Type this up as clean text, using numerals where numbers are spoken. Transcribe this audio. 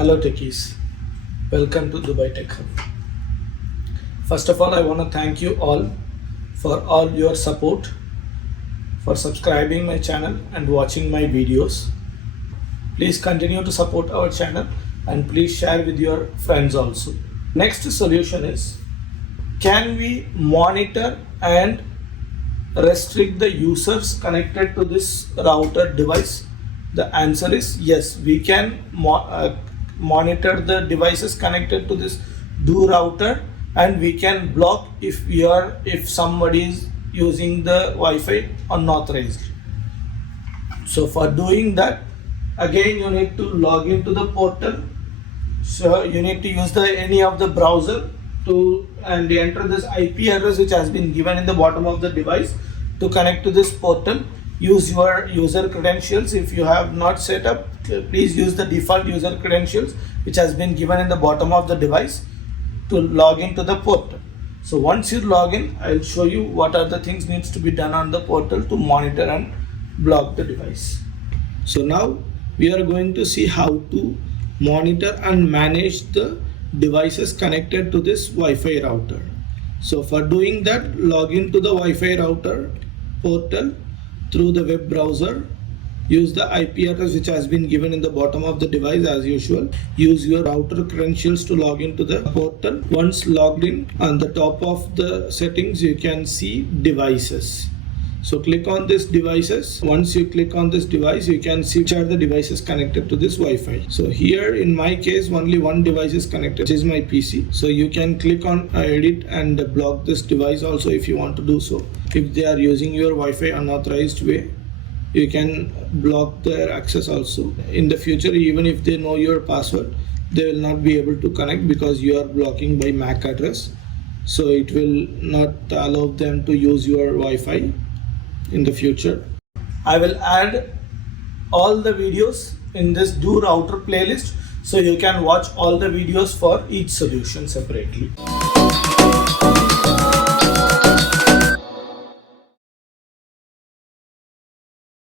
Hello techies, welcome to Dubai Tech Hub. First of all, I want to thank you all for all your support, for subscribing my channel and watching my videos. Please continue to support our channel and please share with your friends also. Next solution is, can we monitor and restrict the users connected to this router device? The answer is yes, we can monitor the devices connected to this router, and we can block if somebody is using the Wi-Fi unauthorized. So for doing that, again you need to log into the portal. So you need to use any of the browser and enter this IP address which has been given in the bottom of the device to connect to this portal. Use your user credentials. If you have not set up, please use the default user credentials which has been given in the bottom of the device to log into the portal. So once you log in, I'll show you what are the things needs to be done on the portal to monitor and block the device. So now we are going to see how to monitor and manage the devices connected to this Wi-Fi router. So for doing that, log into the Wi-Fi router portal through the web browser. Use the IP address which has been given in the bottom of the device as usual. Use your router credentials to log into the portal. Once logged in, on the top of the settings you can see devices. So click on this devices. Once you click on this device, you can see which are the devices connected to this Wi-Fi. So here in my case, only one device is connected, which is my PC. So you can click on edit and block this device also if you want to do so. If they are using your Wi-Fi unauthorized way, you can block their access also. In the future, even if they know your password, they will not be able to connect because you are blocking by MAC address. So it will not allow them to use your Wi-Fi in the future. I will add all the videos in this router playlist so you can watch all the videos for each solution separately.